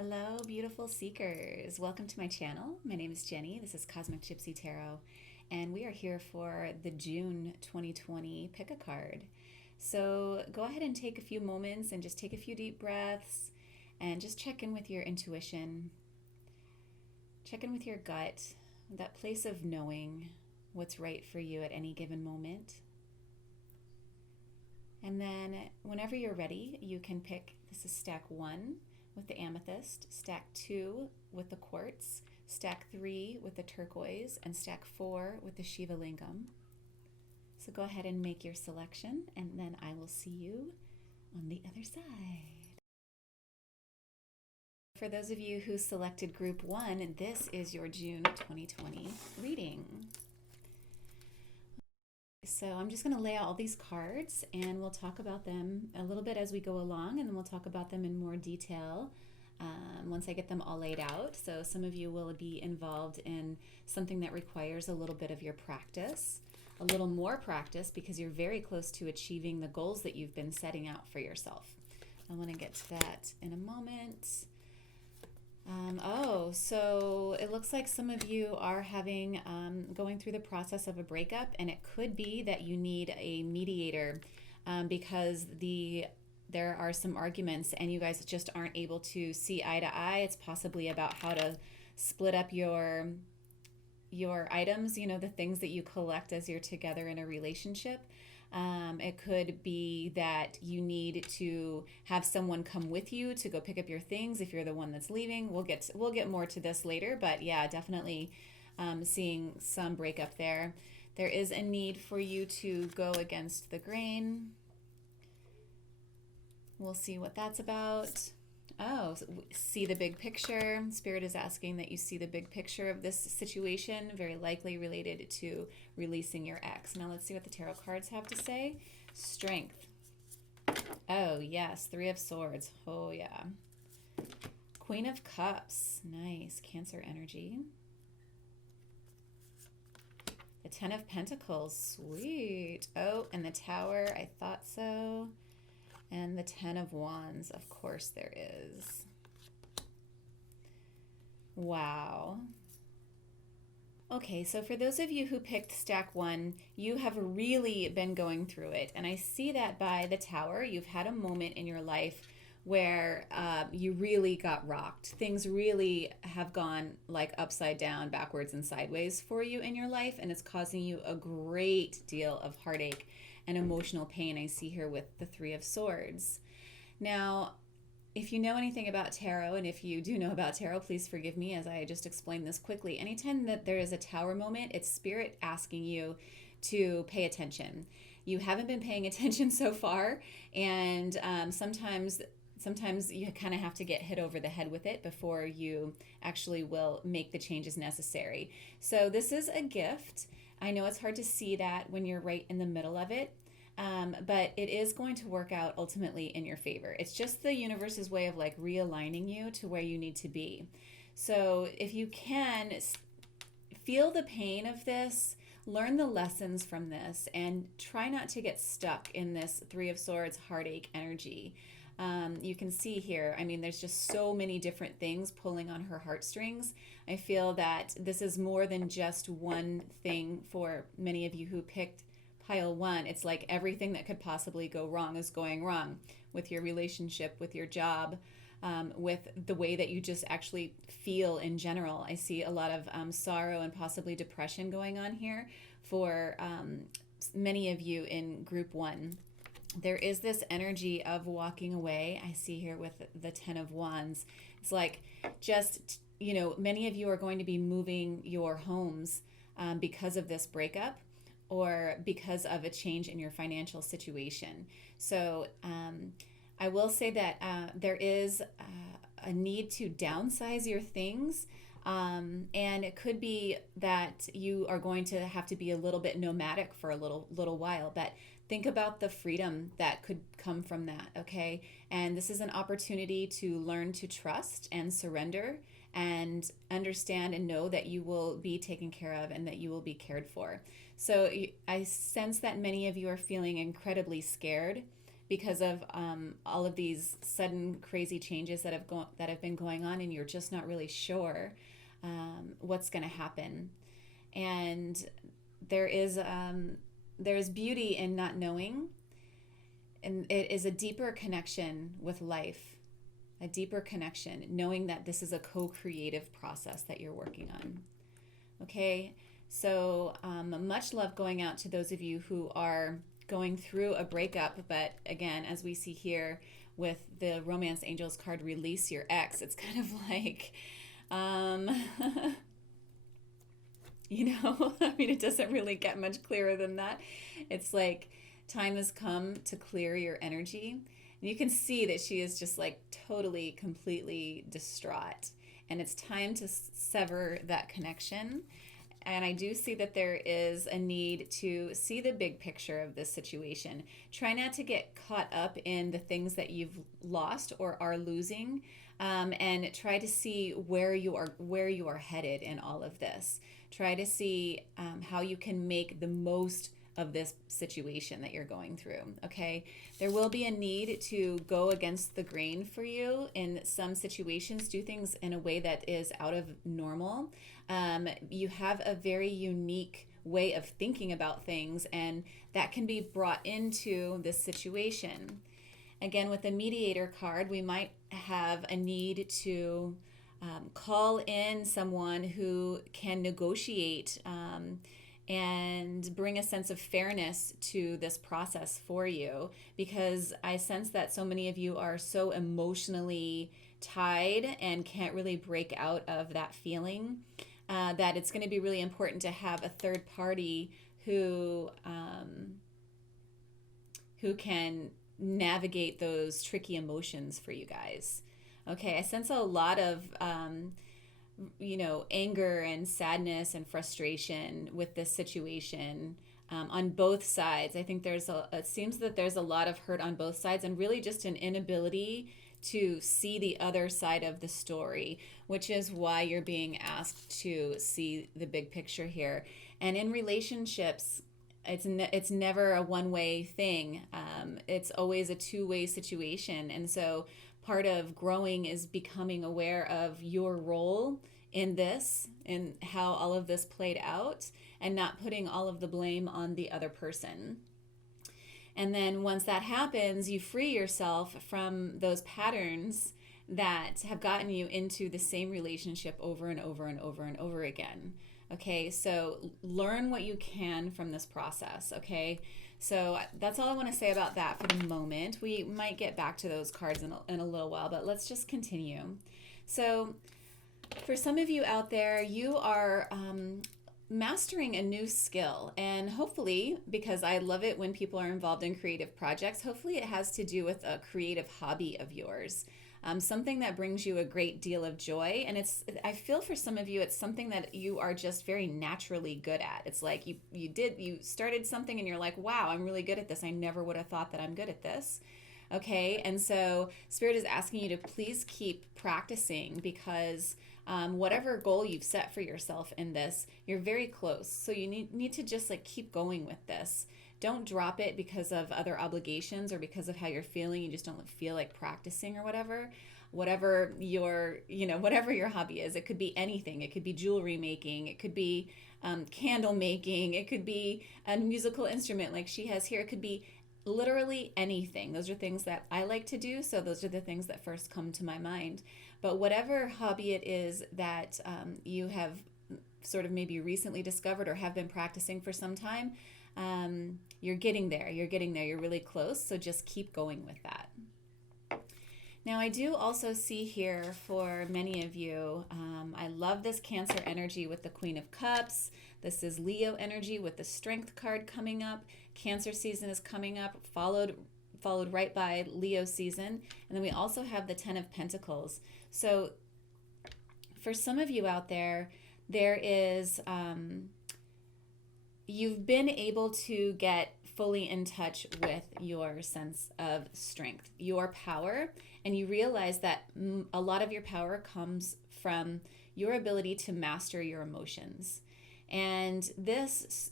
Hello, beautiful seekers. Welcome to my channel. My name is Jenny. This is Cosmic Gypsy Tarot, and we are here for the June 2020 pick a card. So go ahead and take a few moments and just take a few deep breaths and just check in with your intuition. Check in with your gut, that place of knowing what's right for you at any given moment. And then whenever you're ready, you can pick, this is stack 1 with the amethyst, stack 2 with the quartz, stack 3 with the turquoise, and stack 4 with the Shiva Lingam. So go ahead and make your selection, and then I will see you on the other side. For those of you who selected group 1, this is your June 2020 reading. So I'm just going to lay out all these cards and we'll talk about them a little bit as we go along, and then we'll talk about them in more detail once I get them all laid out. So some of you will be involved in something that requires a little bit of your practice, a little more practice, because you're very close to achieving the goals that you've been setting out for yourself. I want to get to that in a moment. So it looks like some of you are having, going through the process of a breakup, and it could be that you need a mediator because there are some arguments and you guys just aren't able to see eye to eye. It's possibly about how to split up your items, the things that you collect as you're together in a relationship. It could be that you need to have someone come with you to go pick up your things if you're the one that's leaving. We'll get more to this later, but yeah, definitely seeing some breakup there. There is a need for you to go against the grain. We'll see what that's about. Oh, see the big picture. Spirit is asking that you see the big picture of this situation, very likely related to releasing your ex. Now let's see what the tarot cards have to say. Strength. Oh, yes. 3 of Swords. Oh, yeah. Queen of Cups. Nice. Cancer energy. The 10 of Pentacles. Sweet. Oh, and the Tower. I thought so. And the 10 of Wands, of course there is. Wow. Okay, so for those of you who picked stack 1, you have really been going through it. And I see that by the Tower. You've had a moment in your life where you really got rocked. Things really have gone like upside down, backwards, and sideways for you in your life, and it's causing you a great deal of heartache and emotional pain. I see here with the 3 of Swords. Now, if you know anything about tarot, and if you do know about tarot, please forgive me as I just explained this quickly. Anytime that there is a Tower moment, it's Spirit asking you to pay attention. You haven't been paying attention so far, and sometimes you kind of have to get hit over the head with it before you actually will make the changes necessary. So this is a gift. I know it's hard to see that when you're right in the middle of it, but it is going to work out ultimately in your favor. It's just the universe's way of like realigning you to where you need to be. So if you can feel the pain of this, learn the lessons from this, and try not to get stuck in this 3 of Swords heartache energy. You can see here, I mean, there's just so many different things pulling on her heartstrings. I feel that this is more than just one thing for many of you who picked pile 1. It's like everything that could possibly go wrong is going wrong with your relationship, with your job, with the way that you just actually feel in general. I see a lot of sorrow and possibly depression going on here for many of you in group 1. There is this energy of walking away. I see here with the 10 of Wands. It's like just, many of you are going to be moving your homes because of this breakup or because of a change in your financial situation. So I will say that there is a need to downsize your things. And it could be that you are going to have to be a little bit nomadic for a little while, but think about the freedom that could come from that, okay? And this is an opportunity to learn to trust and surrender and understand and know that you will be taken care of and that you will be cared for. So I sense that many of you are feeling incredibly scared because of all of these sudden crazy changes that have been going on, and you're just not really sure what's going to happen. And there's beauty in not knowing, and it is a deeper connection with life, a deeper connection, knowing that this is a co-creative process that you're working on. Okay, so much love going out to those of you who are going through a breakup. But again, as we see here with the Romance Angels card, release your ex, it's kind of like, I mean, it doesn't really get much clearer than that. It's like time has come to clear your energy. And you can see that she is just like totally, completely distraught. And it's time to sever that connection. And I do see that there is a need to see the big picture of this situation. Try not to get caught up in the things that you've lost or are losing, and try to see where you are headed in all of this. Try to see how you can make the most of this situation that you're going through. Okay, there will be a need to go against the grain for you in some situations, do things in a way that is out of normal. You have a very unique way of thinking about things, and that can be brought into this situation. Again, with the mediator card, we might have a need to call in someone who can negotiate and bring a sense of fairness to this process for you, because I sense that so many of you are so emotionally tied and can't really break out of that feeling, that it's going to be really important to have a third party who can navigate those tricky emotions for you guys. Okay, I sense a lot of anger and sadness and frustration with this situation on both sides. I think it seems that there's a lot of hurt on both sides, and really just an inability to see the other side of the story, which is why you're being asked to see the big picture here. And in relationships, it's never a one-way thing. It's always a two-way situation. And so part of growing is becoming aware of your role in this and how all of this played out, and not putting all of the blame on the other person. And then once that happens, you free yourself from those patterns that have gotten you into the same relationship over and over and over and over again. Okay, so learn what you can from this process, okay? So that's all I want to say about that for the moment. We might get back to those cards in a little while, but let's just continue. So for some of you out there, you are mastering a new skill, and hopefully, because I love it when people are involved in creative projects, hopefully it has to do with a creative hobby of yours. Something that brings you a great deal of joy. And I feel for some of you, it's something that you are just very naturally good at. It's like you started something and you're like, wow, I'm really good at this. I never would have thought that I'm good at this. Okay. And so Spirit is asking you to please keep practicing, because whatever goal you've set for yourself in this, you're very close. So you need to just like keep going with this. Don't drop it because of other obligations or because of how you're feeling. You just don't feel like practicing or whatever. Whatever your hobby is. It could be anything. It could be jewelry making. It could be candle making. It could be a musical instrument like she has here. It could be literally anything. Those are things that I like to do. So those are the things that first come to my mind. But whatever hobby it is that you have sort of maybe recently discovered or have been practicing for some time, you're getting there. You're really close. So just keep going with that. Now, I do also see here for many of you, I love this Cancer energy with the Queen of Cups. This is Leo energy with the Strength card coming up. Cancer season is coming up, followed right by Leo season. And then we also have the Ten of Pentacles. So for some of you out there, there is... you've been able to get fully in touch with your sense of strength, your power, and you realize that a lot of your power comes from your ability to master your emotions. And this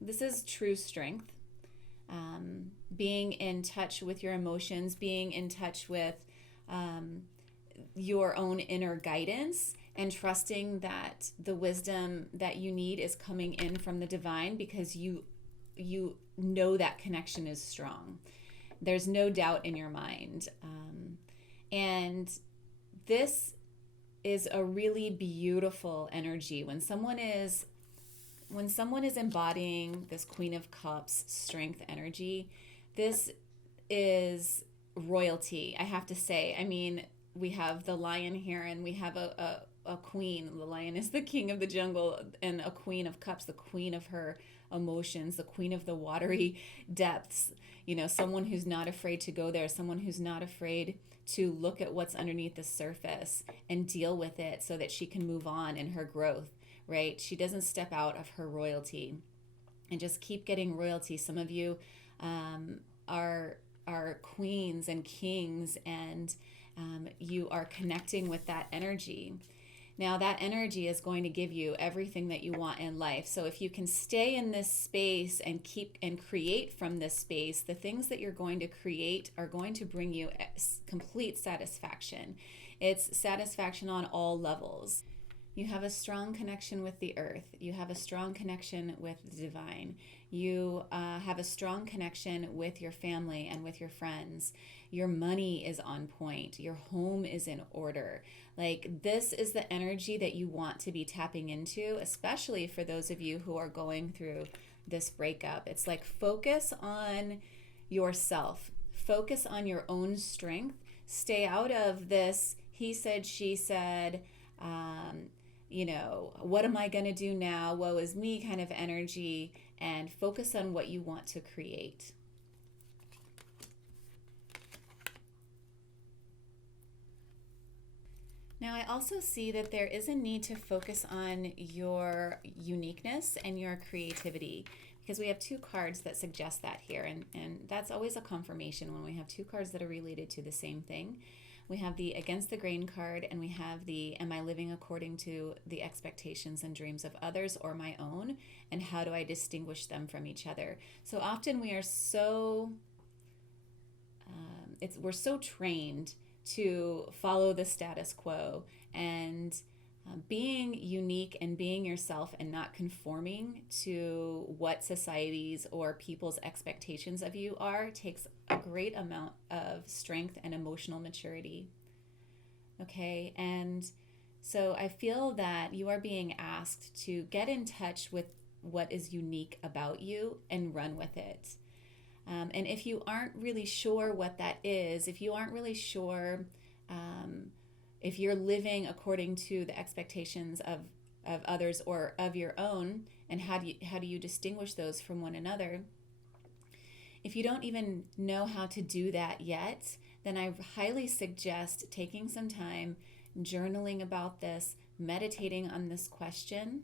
is true strength. being in touch with your emotions, being in touch with your own inner guidance, and trusting that the wisdom that you need is coming in from the divine, because you know that connection is strong. There's no doubt in your mind. And this is a really beautiful energy when someone is embodying this Queen of Cups strength energy. This is royalty, I have to say. I mean, we have the lion here, and we have a queen. The lion is the king of the jungle, and a Queen of Cups, the queen of her emotions, the queen of the watery depths. Someone who's not afraid to go there, someone who's not afraid to look at what's underneath the surface and deal with it so that she can move on in her growth, right? She doesn't step out of her royalty and just keep getting royalty. Some of you are queens and kings, and you are connecting with that energy. Now, that energy is going to give you everything that you want in life. So if you can stay in this space and keep and create from this space, the things that you're going to create are going to bring you complete satisfaction. It's satisfaction on all levels. You have a strong connection with the earth. You have a strong connection with the divine. You have a strong connection with your family and with your friends. Your money is on point. Your home is in order. Like, this is the energy that you want to be tapping into, especially for those of you who are going through this breakup. It's like, focus on yourself. Focus on your own strength. Stay out of this he said, she said, what am I going to do now? Woe is me kind of energy, and focus on what you want to create. Now, I also see that there is a need to focus on your uniqueness and your creativity, because we have two cards that suggest that here, and that's always a confirmation when we have two cards that are related to the same thing. We have the Against the Grain card, and we have the Am I living according to the expectations and dreams of others or my own, and how do I distinguish them from each other? So often we are we're so trained to follow the status quo, and being unique and being yourself and not conforming to what society's or people's expectations of you are takes a great amount of strength and emotional maturity. Okay, and so I feel that you are being asked to get in touch with what is unique about you and run with it. And if you aren't really sure what that is, if you aren't really sure if you're living according to the expectations of others or of your own, and how do you distinguish those from one another, if you don't even know how to do that yet, then I highly suggest taking some time, journaling about this, meditating on this question,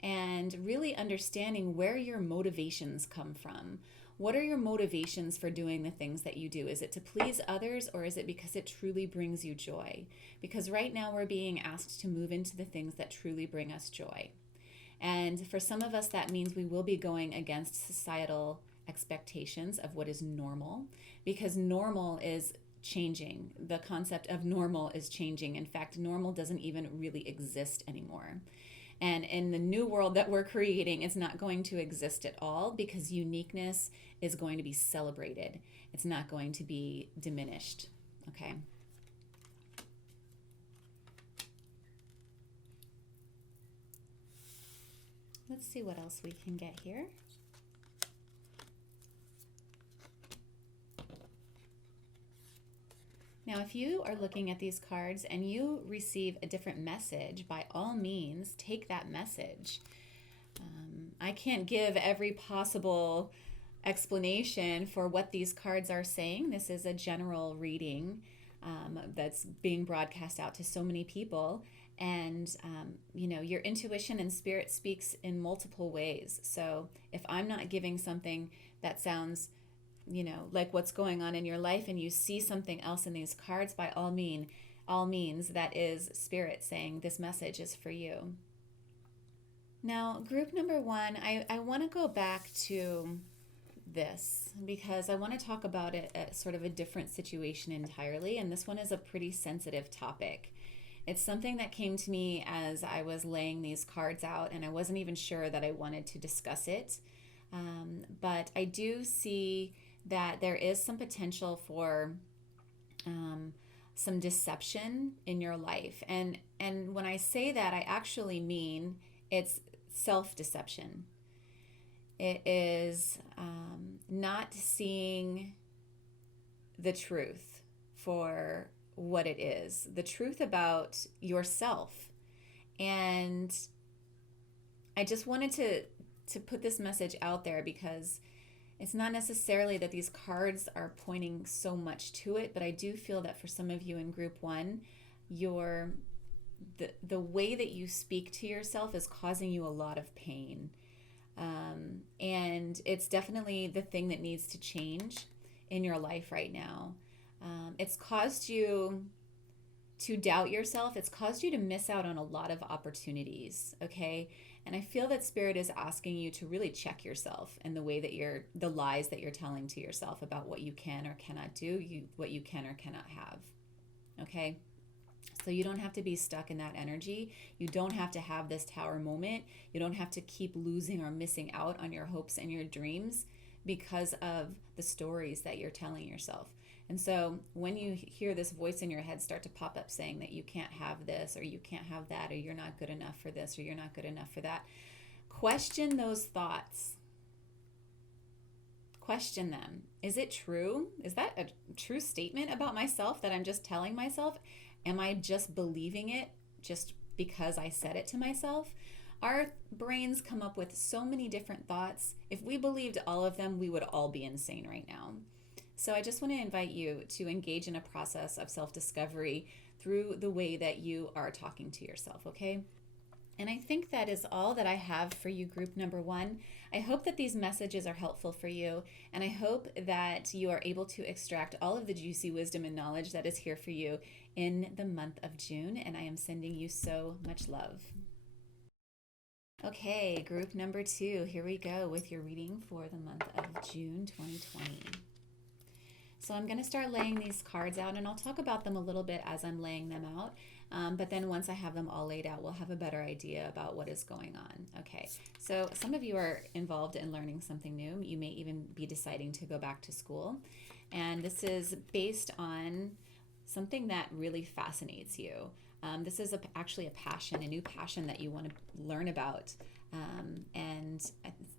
and really understanding where your motivations come from. What are your motivations for doing the things that you do? Is it to please others, or is it because it truly brings you joy? Because right now we're being asked to move into the things that truly bring us joy. And for some of us, that means we will be going against societal expectations of what is normal, because normal is changing. The concept of normal is changing. In fact, normal doesn't even really exist anymore. And in the new world that we're creating, it's not going to exist at all, because uniqueness is going to be celebrated. It's not going to be diminished. Okay. Let's see what else we can get here. Now, if you are looking at these cards and you receive a different message, by all means, take that message. I can't give every possible explanation for what these cards are saying. This is a general reading that's being broadcast out to so many people. And, your intuition and spirit speaks in multiple ways. So if I'm not giving something that sounds like what's going on in your life, and you see something else in these cards, by all means, that is spirit saying this message is for you. Now, group number one, I want to go back to this because I want to talk about it at sort of a different situation entirely. And this one is a pretty sensitive topic. It's something that came to me as I was laying these cards out, and I wasn't even sure that I wanted to discuss it. But I do see that there is some potential for some deception in your life. And when I say that, I actually mean it's self-deception. It is not seeing the truth for what it is, the truth about yourself. And I just wanted to put this message out there because it's not necessarily that these cards are pointing so much to it, but I do feel that for some of you in group one, the way that you speak to yourself is causing you a lot of pain. And it's definitely the thing that needs to change in your life right now. It's caused you to doubt yourself. It's caused you to miss out on a lot of opportunities, okay? And I feel that Spirit is asking you to really check yourself and the way that the lies that you're telling to yourself about what you can or cannot do, what you can or cannot have, okay? So you don't have to be stuck in that energy. You don't have to have this tower moment. You don't have to keep losing or missing out on your hopes and your dreams because of the stories that you're telling yourself. And so when you hear this voice in your head start to pop up saying that you can't have this or you can't have that or you're not good enough for this or you're not good enough for that, question those thoughts. Question them. Is it true? Is that a true statement about myself that I'm just telling myself? Am I just believing it just because I said it to myself? Our brains come up with so many different thoughts. If we believed all of them, we would all be insane right now. So I just want to invite you to engage in a process of self-discovery through the way that you are talking to yourself, okay? And I think that is all that I have for you, group number one. I hope that these messages are helpful for you, and I hope that you are able to extract all of the juicy wisdom and knowledge that is here for you in the month of June, and I am sending you so much love. Okay, group number two, here we go with your reading for the month of June 2020. So I'm going to start laying these cards out, and I'll talk about them a little bit as I'm laying them out. But then once I have them all laid out, we'll have a better idea about what is going on. Okay, so some of you are involved in learning something new. You may even be deciding to go back to school. And this is based on something that really fascinates you. This is actually a passion, a new passion that you want to learn about.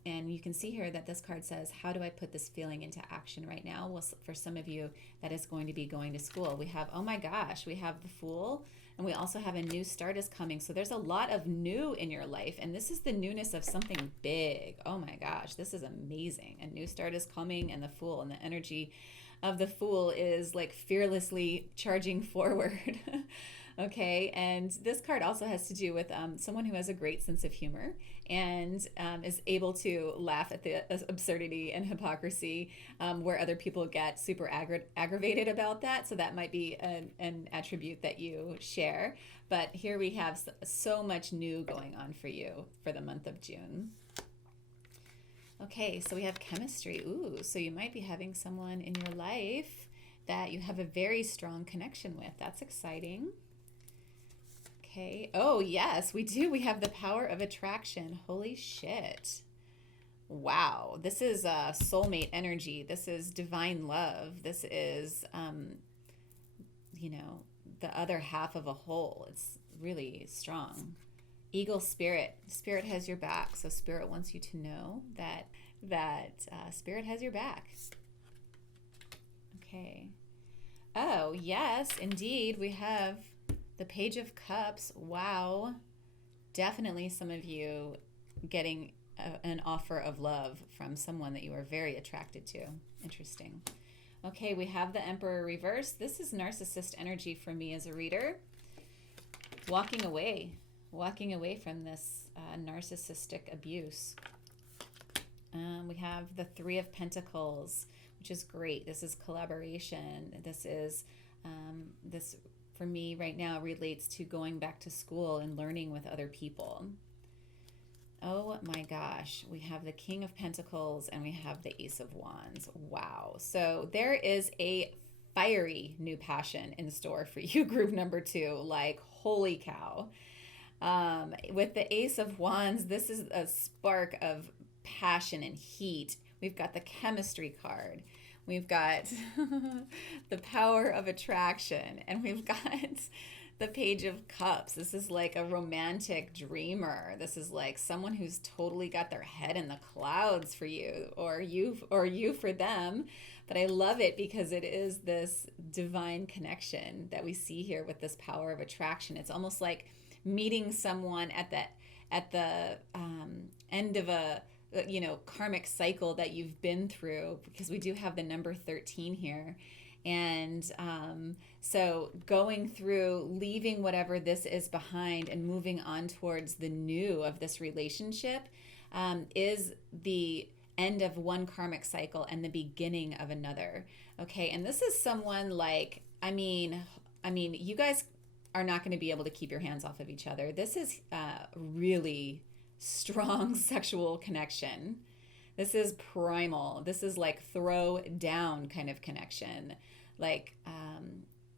And you can see here that this card says, how do I put this feeling into action right now? Well, for some of you, that is going to be going to school. We have, oh my gosh, we have the Fool, and we also have a new start is coming. So there's a lot of new in your life, and this is the newness of something big. Oh my gosh, this is amazing. A new start is coming, and the Fool, and the energy of the Fool is like fearlessly charging forward. Okay, and this card also has to do with someone who has a great sense of humor and is able to laugh at the absurdity and hypocrisy where other people get super aggravated about that. So that might be an attribute that you share. But here we have so much new going on for you for the month of June. Okay, so we have chemistry. Ooh, so you might be having someone in your life that you have a very strong connection with. That's exciting. Okay. Oh, yes, we do. We have the power of attraction. Holy shit. Wow. This is soulmate energy. This is divine love. This is, the other half of a whole. It's really strong. Eagle spirit. Spirit has your back. So Spirit wants you to know that Spirit has your back. Okay. Oh, yes, indeed. We have the Page of Cups. Wow. Definitely some of you getting an offer of love from someone that you are very attracted to. Interesting. Okay, we have the Emperor reverse. This is narcissist energy for me as a reader. Walking away from this narcissistic abuse. We have the Three of Pentacles, which is great. This is collaboration. This is this for me right now relates to going back to school and learning with other people. Oh my gosh, we have the King of Pentacles and we have the Ace of Wands. Wow. So there is a fiery new passion in store for you, group number two. Like, holy cow. With the Ace of Wands, this is a spark of passion and heat. We've got the chemistry card. We've got the power of attraction. And we've got the Page of Cups. This is like a romantic dreamer. This is like someone who's totally got their head in the clouds for you, or you for them. But I love it because it is this divine connection that we see here with this power of attraction. It's almost like meeting someone at the end of a karmic cycle that you've been through, because we do have the number 13 here. And so going through, leaving whatever this is behind and moving on towards the new of this relationship is the end of one karmic cycle and the beginning of another. Okay, and this is someone like, I mean, you guys are not going to be able to keep your hands off of each other. This is really strong sexual connection. This is primal. This is like throw down kind of connection. Like,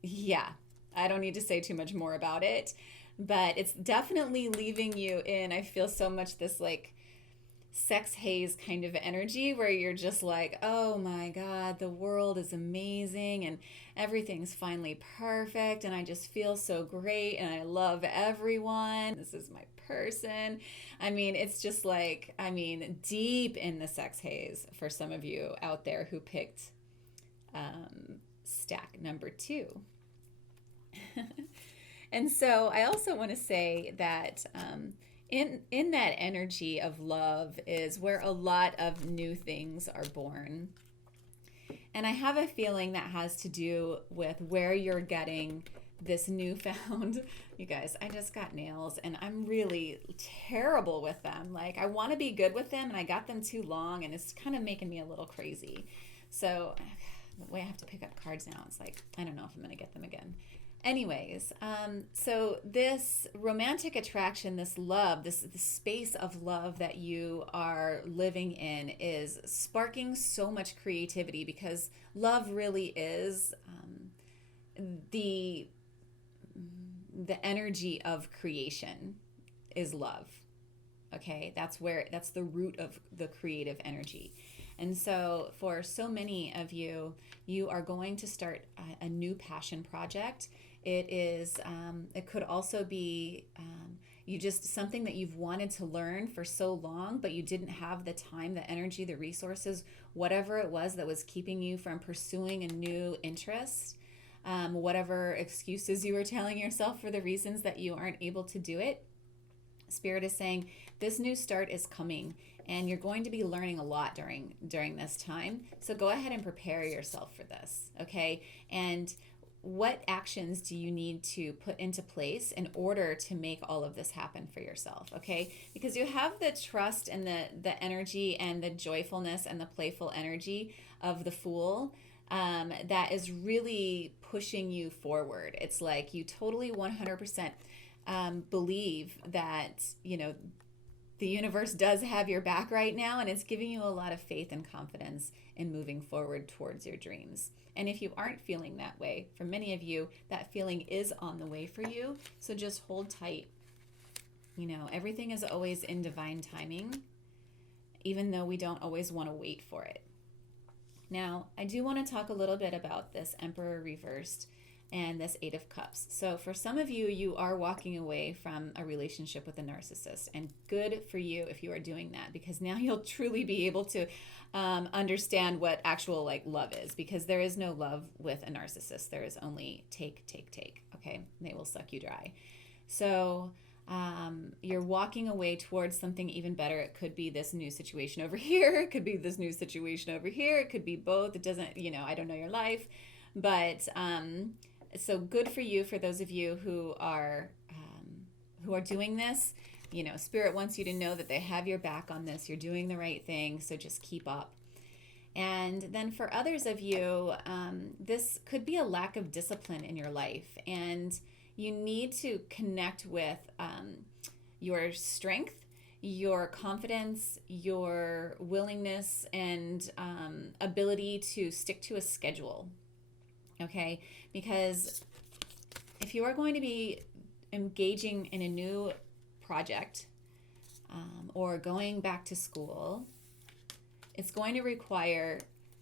yeah, I don't need to say too much more about it, but it's definitely leaving you in, I feel so much this like sex haze kind of energy where you're just like, oh my God, the world is amazing and everything's finally perfect and I just feel so great and I love everyone. This is my person. I mean, it's just like, deep in the sex haze for some of you out there who picked stack number 2. And so I also want to say that in that energy of love is where a lot of new things are born. And I have a feeling that has to do with where you're getting this newfound, you guys, I just got nails and I'm really terrible with them. Like, I want to be good with them and I got them too long and it's kind of making me a little crazy. So the way I have to pick up cards now, it's like, I don't know if I'm going to get them again. Anyways, so this romantic attraction, this love, this space of love that you are living in is sparking so much creativity, because love really is the energy of creation is love. Okay, that's the root of the creative energy. And so for so many of you, you are going to start a new passion project. It is, it could also be you just something that you've wanted to learn for so long, but you didn't have the time, the energy, the resources, whatever it was that was keeping you from pursuing a new interest, whatever excuses you were telling yourself for the reasons that you aren't able to do it. Spirit is saying this new start is coming and you're going to be learning a lot during this time. So go ahead and prepare yourself for this, okay? And what actions do you need to put into place in order to make all of this happen for yourself, okay? Because you have the trust and the energy and the joyfulness and the playful energy of the Fool that is really pushing you forward. It's like you totally 100% believe that, the universe does have your back right now, and it's giving you a lot of faith and confidence in moving forward towards your dreams. And if you aren't feeling that way, for many of you, that feeling is on the way for you. So just hold tight. Everything is always in divine timing, even though we don't always want to wait for it. Now, I do want to talk a little bit about this Emperor reversed and this 8 of Cups. So for some of you, you are walking away from a relationship with a narcissist, and good for you if you are doing that, because now you'll truly be able to understand what actual love is, because there is no love with a narcissist. There is only take, okay? They will suck you dry. So you're walking away towards something even better. It could be this new situation over here. It could be this new situation over here. It could be both. It doesn't, I don't know your life, but so good for you, for those of you who are doing this. Spirit wants you to know that they have your back on this. You're doing the right thing, so just keep up. And then for others of you, this could be a lack of discipline in your life, and you need to connect with your strength. your confidence, your willingness, and ability to stick to a schedule. Okay? Because if you are going to be engaging in a new project or going back to school, it's going to require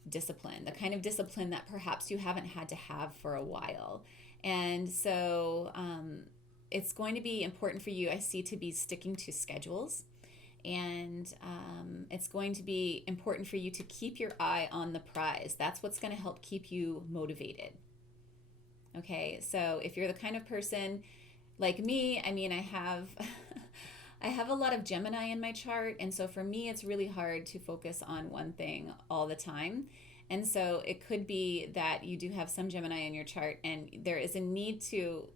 discipline, the kind of discipline that perhaps you haven't had to have for a while. And so it's going to be important for you, I see, to be sticking to schedules. And it's going to be important for you to keep your eye on the prize. That's what's going to help keep you motivated. Okay, so if you're the kind of person like me, I mean, I have I have a lot of Gemini in my chart, and so for me it's really hard to focus on one thing all the time. And so it could be that you do have some Gemini in your chart, and there is a need to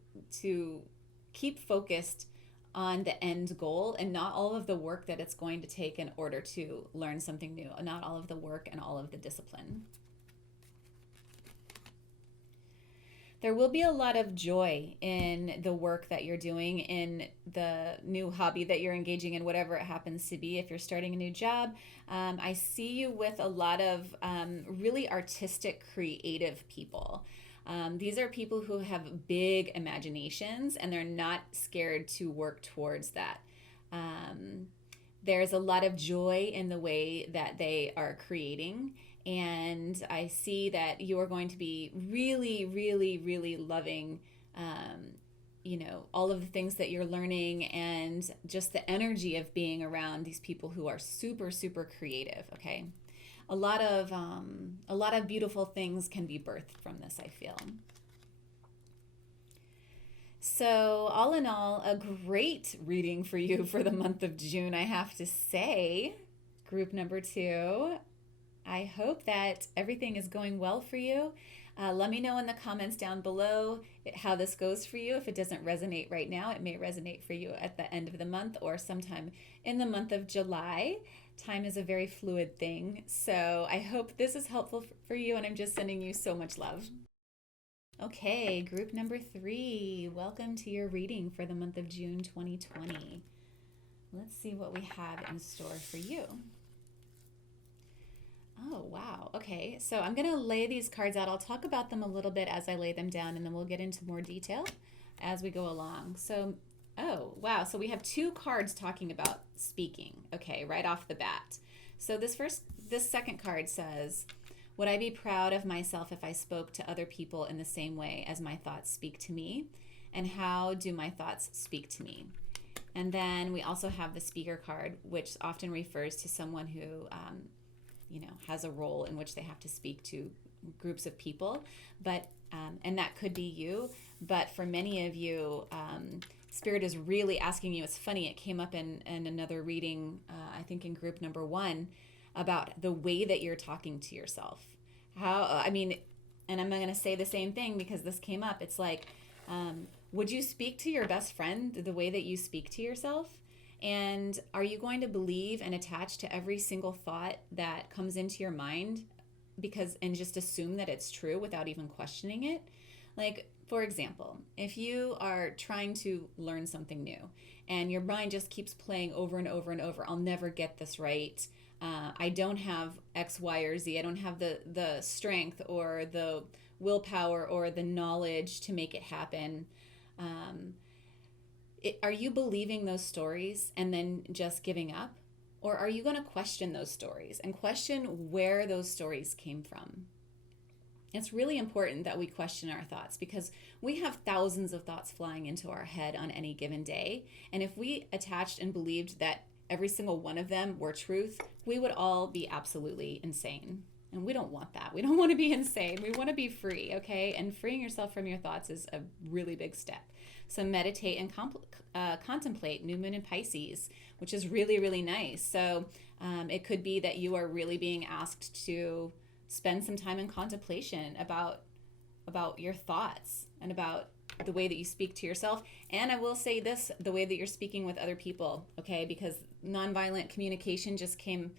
keep focused on the end goal and not all of the work that it's going to take in order to learn something new, not all of the work and all of the discipline. There will be a lot of joy in the work that you're doing, in the new hobby that you're engaging in, whatever it happens to be. If you're starting a new job, I see you with a lot of really artistic, creative people. These are people who have big imaginations and they're not scared to work towards that. There's a lot of joy in the way that they are creating. And I see that you are going to be really, really, really loving, all of the things that you're learning and just the energy of being around these people who are super, super creative. Okay. A lot of beautiful things can be birthed from this, I feel. So all in all, a great reading for you for the month of June, I have to say. Group number 2. I hope that everything is going well for you. Let me know in the comments down below how this goes for you. If it doesn't resonate right now, it may resonate for you at the end of the month or sometime in the month of July. Time is a very fluid thing. So I hope this is helpful for you, and I'm just sending you so much love. Okay, group number 3. Welcome to your reading for the month of June 2020. Let's see what we have in store for you. Oh, wow. Okay, so I'm going to lay these cards out. I'll talk about them a little bit as I lay them down, and then we'll get into more detail as we go along. So, oh, wow. So we have 2 cards talking about speaking, okay, right off the bat. So this second card says, would I be proud of myself if I spoke to other people in the same way as my thoughts speak to me? And how do my thoughts speak to me? And then we also have the speaker card, which often refers to someone who has a role in which they have to speak to groups of people, but and that could be you. But for many of you, Spirit is really asking you. It's funny, it came up in another reading, I think in group number 1, about the way that you're talking to yourself. And I'm going to say the same thing because this came up. It's like, would you speak to your best friend the way that you speak to yourself? And are you going to believe and attach to every single thought that comes into your mind and just assume that it's true without even questioning it? Like, for example, if you are trying to learn something new and your mind just keeps playing over and over and over, I'll never get this right. I don't have X, Y, or Z. I don't have the strength or the willpower or the knowledge to make it happen. Are you believing those stories and then just giving up? Or are you going to question those stories and question where those stories came from? It's really important that we question our thoughts because we have thousands of thoughts flying into our head on any given day. And if we attached and believed that every single one of them were truth, we would all be absolutely insane. And we don't want that. We don't want to be insane. We want to be free, okay? And freeing yourself from your thoughts is a really big step. So meditate and contemplate new moon in Pisces, which is really, really nice. So it could be that you are really being asked to spend some time in contemplation about your thoughts and about the way that you speak to yourself. And I will say this, the way that you're speaking with other people, okay? Because nonviolent communication just came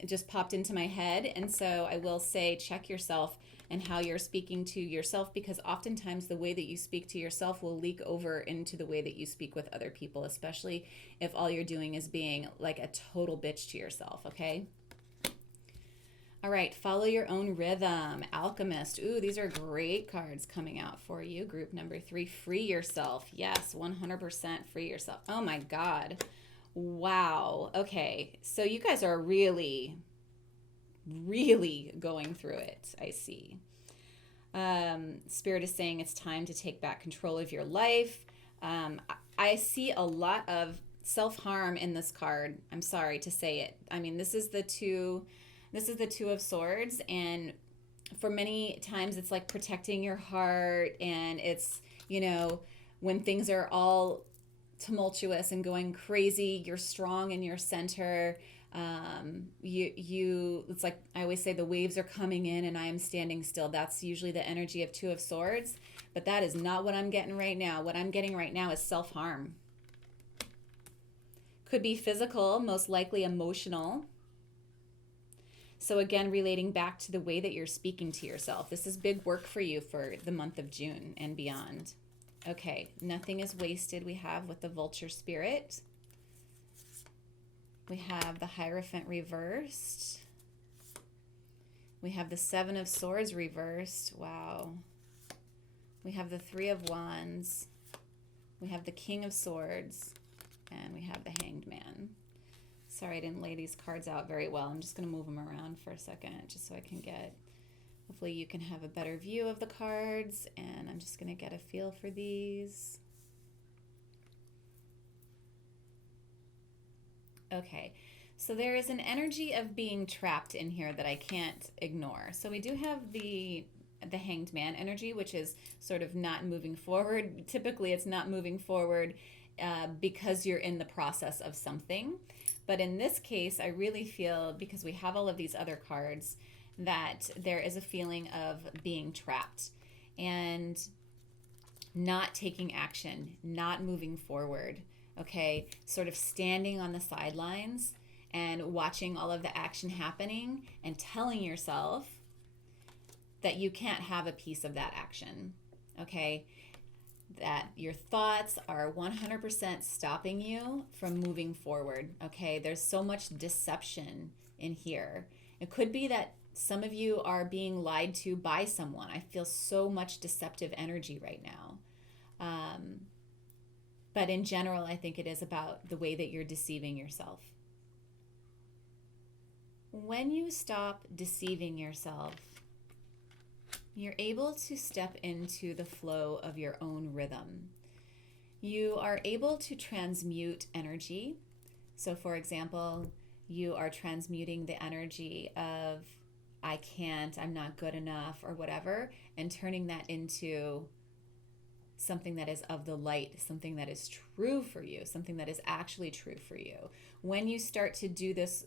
It just popped into my head. And so I will say, check yourself and how you're speaking to yourself, because oftentimes the way that you speak to yourself will leak over into the way that you speak with other people, especially if all you're doing is being like a total bitch to yourself, okay? All right, follow your own rhythm. Alchemist. Ooh, these are great cards coming out for you. Group number 3, free yourself. Yes, 100% free yourself. Oh my God. Wow. Okay, so you guys are really, really going through it, I see. Spirit is saying it's time to take back control of your life. I see a lot of self-harm in this card. I'm sorry to say it. I mean, this is the Two of Swords, and for many times it's like protecting your heart, and it's, when things are all tumultuous and going crazy, you're strong in your center. It's like I always say, the waves are coming in and I am standing still. That's usually the energy of Two of Swords, but that is not what I'm getting right now. What I'm getting right now is self-harm. Could be physical, most likely emotional. So again, relating back to the way that you're speaking to yourself. This is big work for you for the month of June and beyond. Okay, nothing is wasted we have with the Vulture Spirit. We have the Hierophant reversed. We have the Seven of Swords reversed. Wow. We have the Three of Wands. We have the King of Swords. And we have the Hanged Man. Sorry, I didn't lay these cards out very well. I'm just going to move them around for a second just so I can get, hopefully you can have a better view of the cards. And I'm just going to get a feel for these. Okay, so there is an energy of being trapped in here that I can't ignore. So we do have the Hanged Man energy, which is sort of not moving forward. Typically, it's not moving forward because you're in the process of something. But in this case, I really feel, because we have all of these other cards, that there is a feeling of being trapped and not taking action, not moving forward. Okay, sort of standing on the sidelines and watching all of the action happening and telling yourself that you can't have a piece of that action. Okay, that your thoughts are 100% stopping you from moving forward. Okay, there's so much deception in here. It could be that some of you are being lied to by someone. I feel so much deceptive energy right now. But in general, I think it is about the way that you're deceiving yourself. When you stop deceiving yourself, you're able to step into the flow of your own rhythm. You are able to transmute energy. So for example, you are transmuting the energy of I can't, I'm not good enough, or whatever, and turning that into something that is of the light, something that is true for you, something that is actually true for you. When you start to do this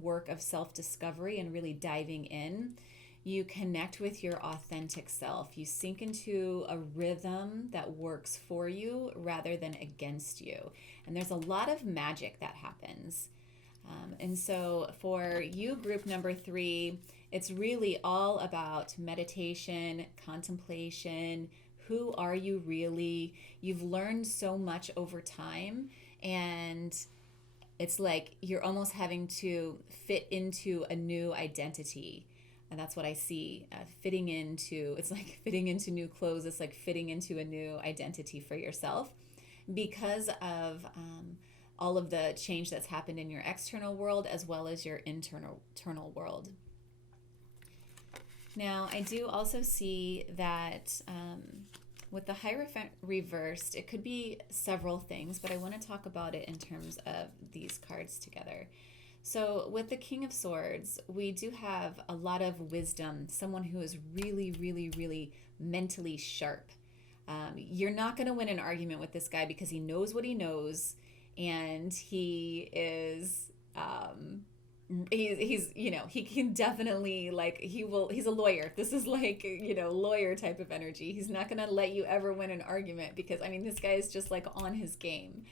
work of self-discovery and really diving in, you connect with your authentic self. You sink into a rhythm that works for you rather than against you. And there's a lot of magic that happens. And so for you, group number 3, it's really all about meditation, contemplation. Who are you really? You've learned so much over time, and it's like you're almost having to fit into a new identity. And that's what I see, fitting into, it's like fitting into new clothes. It's like fitting into a new identity for yourself because of all of the change that's happened in your external world as well as your internal world. Now, I do also see that with the Hierophant reversed, it could be several things, but I want to talk about it in terms of these cards together. So with the King of Swords, we do have a lot of wisdom, someone who is really, really, really mentally sharp. You're not going to win an argument with this guy because he knows what he knows, and he is he's he can definitely, like, he's a lawyer. This is like, lawyer type of energy. He's not going to let you ever win an argument because, I mean, this guy is just like on his game.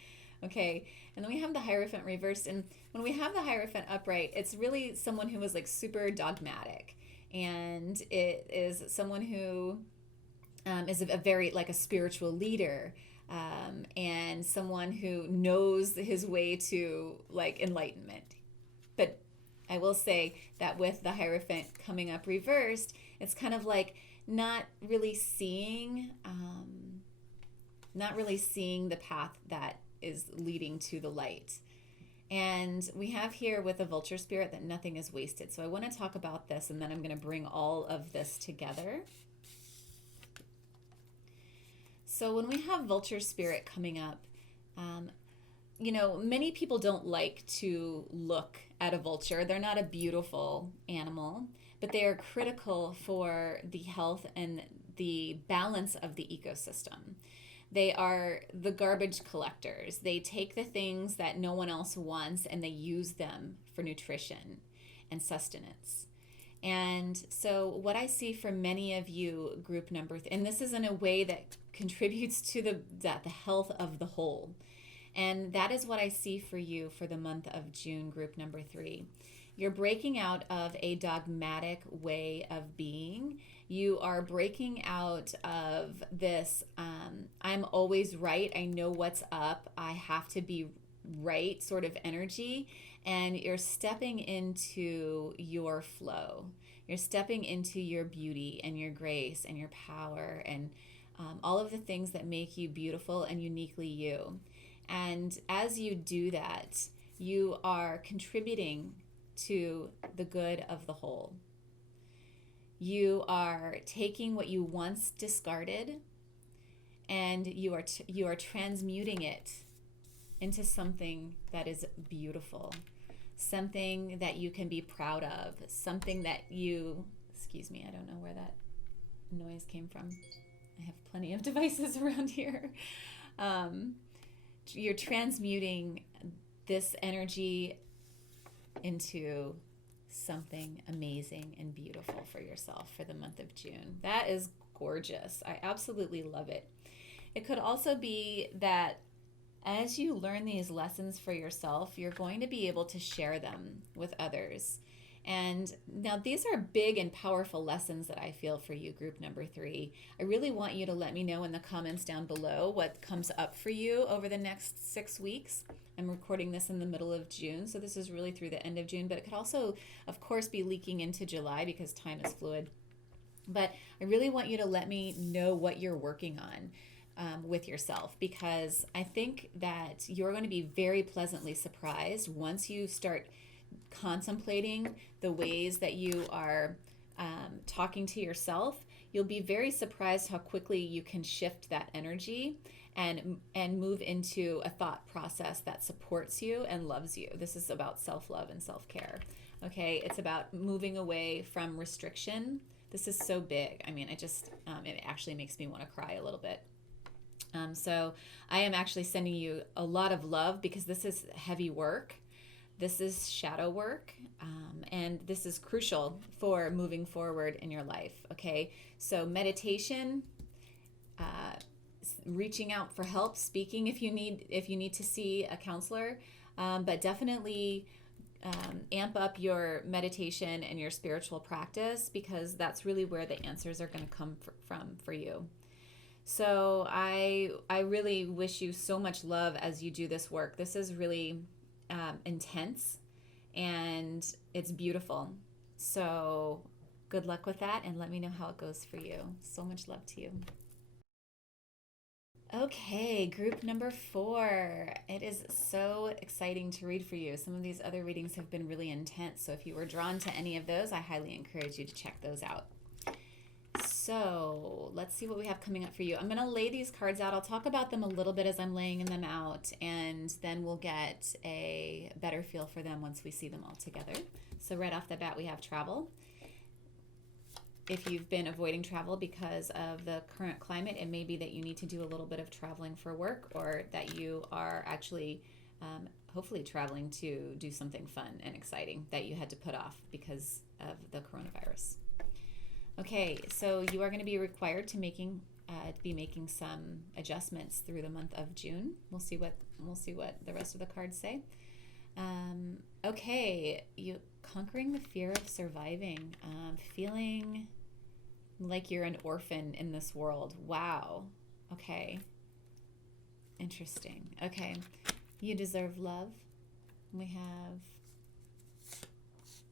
Okay, and then we have the Hierophant reversed. And when we have the Hierophant upright, it's really someone who is like super dogmatic. And it is someone who is a very like a spiritual leader, and someone who knows his way to like enlightenment. But I will say that with the Hierophant coming up reversed, it's kind of like not really seeing, not really seeing the path that is leading to the light. And we have here with the vulture spirit that nothing is wasted. So I want to talk about this, and then I'm going to bring all of this together. So when we have vulture spirit coming up, many people don't like to look at a vulture. They're not a beautiful animal, but they are critical for the health and the balance of the ecosystem. They are the garbage collectors. They take the things that no one else wants and they use them for nutrition and sustenance. And so what I see for many of you, group number, and this is in a way that contributes to the health of the whole. And that is what I see for you for the month of June, group number 3. You're breaking out of a dogmatic way of being. You are breaking out of this, I'm always right, I know what's up, I have to be right sort of energy. And you're stepping into your flow. You're stepping into your beauty and your grace and your power and all of the things that make you beautiful and uniquely you. And as you do that, you are contributing to the good of the whole. You are taking what you once discarded and you are transmuting it into something that is beautiful, something that you can be proud of, something that you, excuse me, I don't know where that noise came from. I have plenty of devices around here. You're transmuting this energy into something amazing and beautiful for yourself for the month of June. That is gorgeous. I absolutely love it. It could also be that as you learn these lessons for yourself, you're going to be able to share them with others. And now these are big and powerful lessons that I feel for you, group number 3. I really want you to let me know in the comments down below what comes up for you over the next 6 weeks. I'm recording this in the middle of June, so this is really through the end of June, but it could also, of course, be leaking into July because time is fluid. But I really want you to let me know what you're working on with yourself, because I think that you're going to be very pleasantly surprised once you start contemplating the ways that you are talking to yourself. You'll be very surprised how quickly you can shift that energy and move into a thought process that supports you and loves you. This is about self-love and self-care. Okay, it's about moving away from restriction. This is so big. I mean, it actually makes me want to cry a little bit. So I am actually sending you a lot of love because this is heavy work. This is shadow work, and this is crucial for moving forward in your life, okay? So meditation, reaching out for help, speaking if you need to see a counselor, but definitely amp up your meditation and your spiritual practice, because that's really where the answers are going to come from for you. So I really wish you so much love as you do this work. This is really intense and it's beautiful. So good luck with that, and let me know how it goes for you. So much love to you. Okay, group number 4. It is so exciting to read for you. Some of these other readings have been really intense, so if you were drawn to any of those, I highly encourage you to check those out. So let's see what we have coming up for you. I'm going to lay these cards out. I'll talk about them a little bit as I'm laying them out, and then we'll get a better feel for them once we see them all together. So right off the bat, we have travel. If you've been avoiding travel because of the current climate, it may be that you need to do a little bit of traveling for work, or that you are actually hopefully traveling to do something fun and exciting that you had to put off because of the coronavirus. Okay, so you are going to be required to be making some adjustments through the month of June. We'll see what the rest of the cards say. Okay, you conquering the fear of surviving, feeling like you're an orphan in this world. Wow. Okay. Interesting. Okay. You deserve love. We have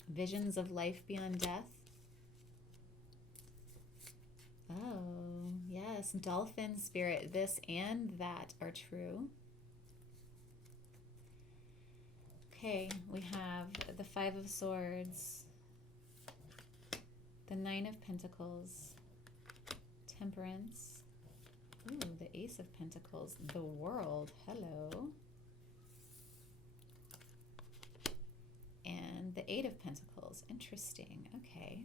visions of life beyond death. Oh, yes. Dolphin spirit. This and that are true. Okay. We have the Five of Swords, the Nine of Pentacles, Temperance. Ooh, the Ace of Pentacles, the World. Hello. And the Eight of Pentacles. Interesting. Okay.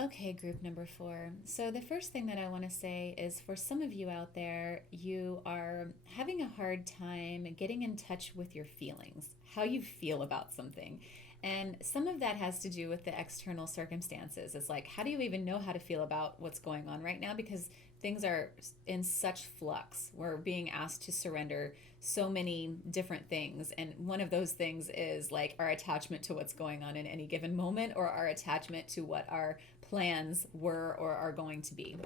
Okay, group number 4. So the first thing that I want to say is, for some of you out there, you are having a hard time getting in touch with your feelings, how you feel about something. And some of that has to do with the external circumstances. It's like, how do you even know how to feel about what's going on right now? Because things are in such flux. We're being asked to surrender so many different things. And one of those things is like our attachment to what's going on in any given moment, or our attachment to what our plans were or are going to be.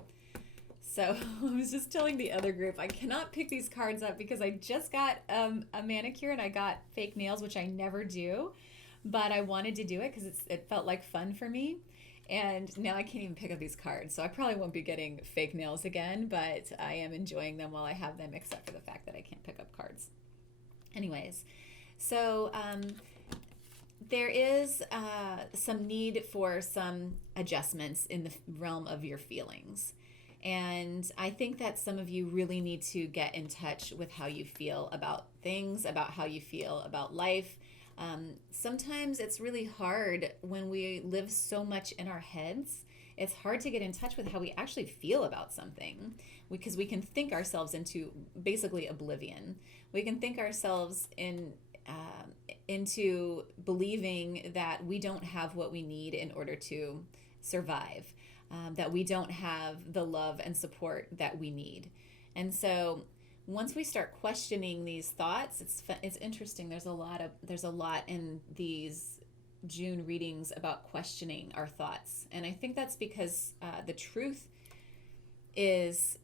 So I was just telling the other group, I cannot pick these cards up because I just got a manicure and I got fake nails, which I never do. But I wanted to do it because it felt like fun for me. And now I can't even pick up these cards. So I probably won't be getting fake nails again, but I am enjoying them while I have them, except for the fact that I can't pick up cards. Anyways, so there is some need for some adjustments in the realm of your feelings. And I think that some of you really need to get in touch with how you feel about things, about how you feel about life. Sometimes it's really hard when we live so much in our heads. It's hard to get in touch with how we actually feel about something, because we can think ourselves into basically oblivion. We can think ourselves into believing that we don't have what we need in order to survive, that we don't have the love and support that we need. And so once we start questioning these thoughts, it's interesting. There's a lot in these June readings about questioning our thoughts, and I think that's because the truth is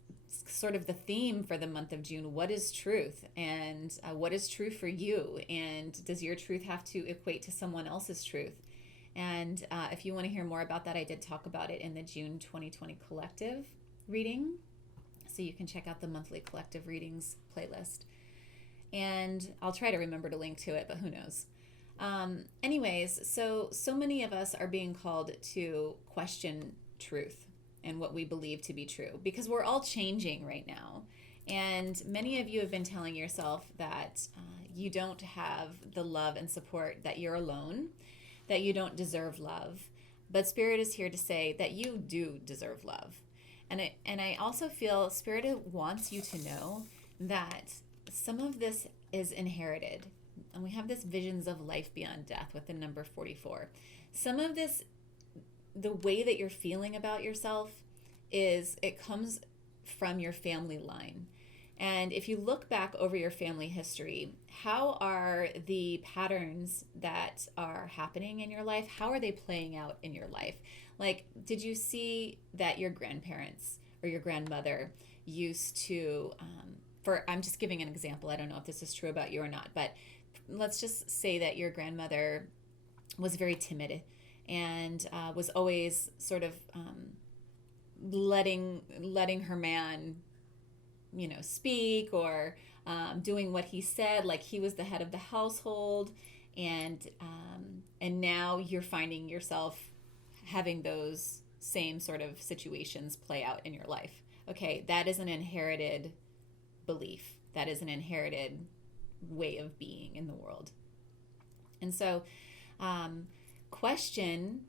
sort of the theme for the month of June. What is truth, and what is true for you, and does your truth have to equate to someone else's truth? And if you want to hear more about that, I did talk about it in the June 2020 collective reading. So you can check out the monthly collective readings playlist. And I'll try to remember to link to it, but who knows? Anyways, so many of us are being called to question truth and what we believe to be true, because we're all changing right now. And many of you have been telling yourself that you don't have the love and support, that you're alone, that you don't deserve love. But Spirit is here to say that you do deserve love. And I also feel Spirit wants you to know that some of this is inherited. And we have this visions of life beyond death with the number 44. Some of this, the way that you're feeling about yourself, it comes from your family line. And if you look back over your family history, how are the patterns that are happening in your life, how are they playing out in your life? Like, did you see that your grandparents or your grandmother used to, I'm just giving an example, I don't know if this is true about you or not, but let's just say that your grandmother was very timid and was always sort of letting her man, speak, or doing what he said, like he was the head of the household, and now you're finding yourself having those same sort of situations play out in your life. Okay, that is an inherited belief. That is an inherited way of being in the world. And so question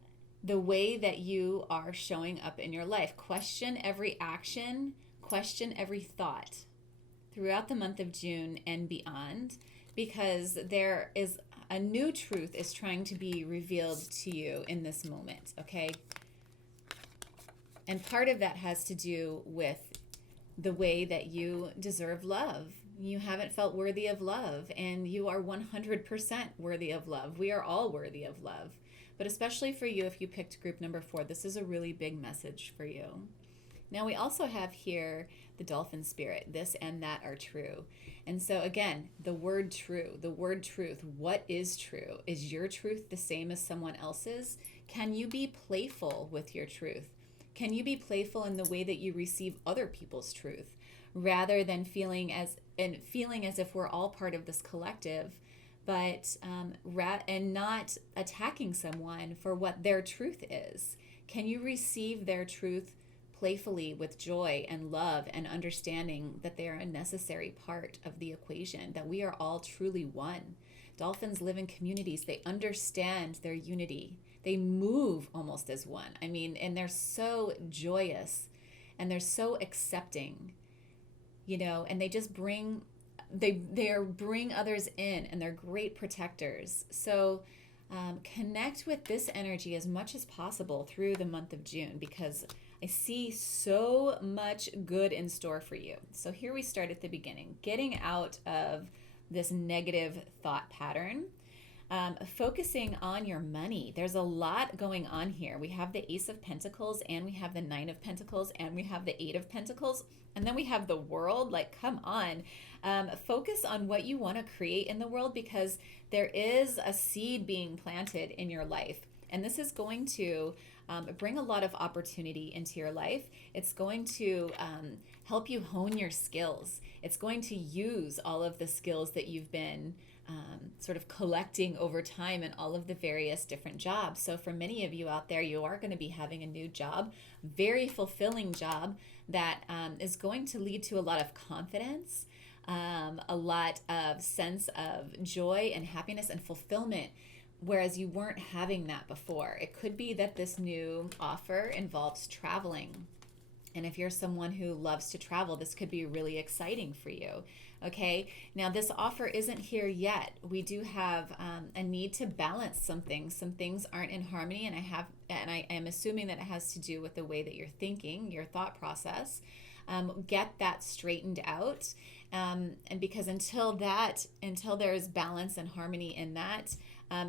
the way that you are showing up in your life. Question every action, question every thought throughout the month of June and beyond, because there is a new truth is trying to be revealed to you in this moment, okay? And part of that has to do with the way that you deserve love. You haven't felt worthy of love, and you are 100% worthy of love. We are all worthy of love. But especially for you, if you picked group number 4, this is a really big message for you. Now, we also have here the dolphin spirit. This and that are true. And so, again, the word true, the word truth. What is true? Is your truth the same as someone else's? Can you be playful with your truth? Can you be playful in the way that you receive other people's truth, rather than feeling as if we're all part of this collective, but and not attacking someone for what their truth is? Can you receive their truth playfully with joy and love and understanding that they are a necessary part of the equation, that we are all truly one? Dolphins live in communities. They understand their unity. They move almost as one. I mean, and they're so joyous and they're so accepting, and they just bring others in, and they're great protectors. So connect with this energy as much as possible through the month of June, because I see so much good in store for you. So here we start at the beginning, getting out of this negative thought pattern. Focusing on your money. There's a lot going on here. We have the Ace of Pentacles, and we have the Nine of Pentacles, and we have the Eight of Pentacles, and then we have the World. Like, come on. Focus on what you want to create in the world, because there is a seed being planted in your life, and this is going to bring a lot of opportunity into your life. It's going to help you hone your skills. It's going to use all of the skills that you've been sort of collecting over time in all of the various different jobs. So for many of you out there, you are going to be having a new job, very fulfilling job that is going to lead to a lot of confidence, a lot of sense of joy and happiness and fulfillment, whereas you weren't having that before. It could be that this new offer involves traveling. And if you're someone who loves to travel, this could be really exciting for you. Okay, now this offer isn't here yet. We do have a need to balance some things. Some things aren't in harmony, and I am assuming that it has to do with the way that you're thinking, your thought process. Get that straightened out, and because until there is balance and harmony in that,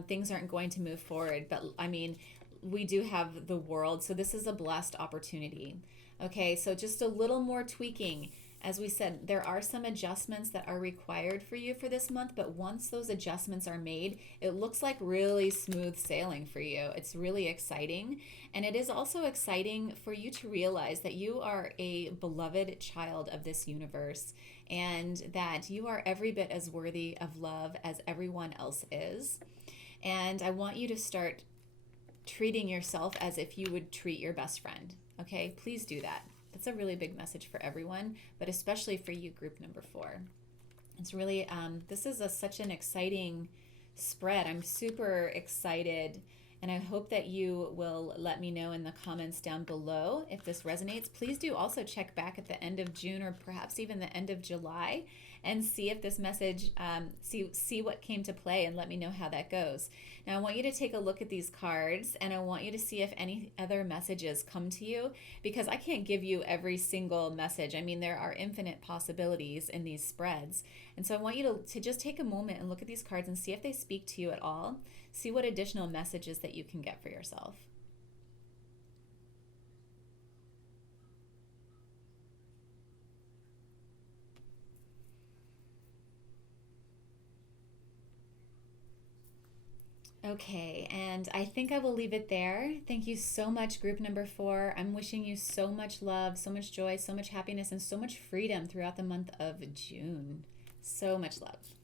things aren't going to move forward. But I mean, we do have the World, so this is a blessed opportunity. Okay, so just a little more tweaking. As we said, there are some adjustments that are required for you for this month, but once those adjustments are made, it looks like really smooth sailing for you. It's really exciting. And it is also exciting for you to realize that you are a beloved child of this universe, and that you are every bit as worthy of love as everyone else is. And I want you to start treating yourself as if you would treat your best friend. Okay, please do that. That's a really big message for everyone, but especially for you, group number 4. It's really, this is such an exciting spread. I'm super excited, and I hope that you will let me know in the comments down below if this resonates. Please do also check back at the end of June, or perhaps even the end of July, and see if this message, see what came to play, and let me know how that goes. Now, I want you to take a look at these cards, and I want you to see if any other messages come to you, because I can't give you every single message. I mean, there are infinite possibilities in these spreads. And so I want you to just take a moment and look at these cards and see if they speak to you at all. See what additional messages that you can get for yourself. Okay, and I think I will leave it there. Thank you so much, group number 4. I'm wishing you so much love, so much joy, so much happiness, and so much freedom throughout the month of June. So much love.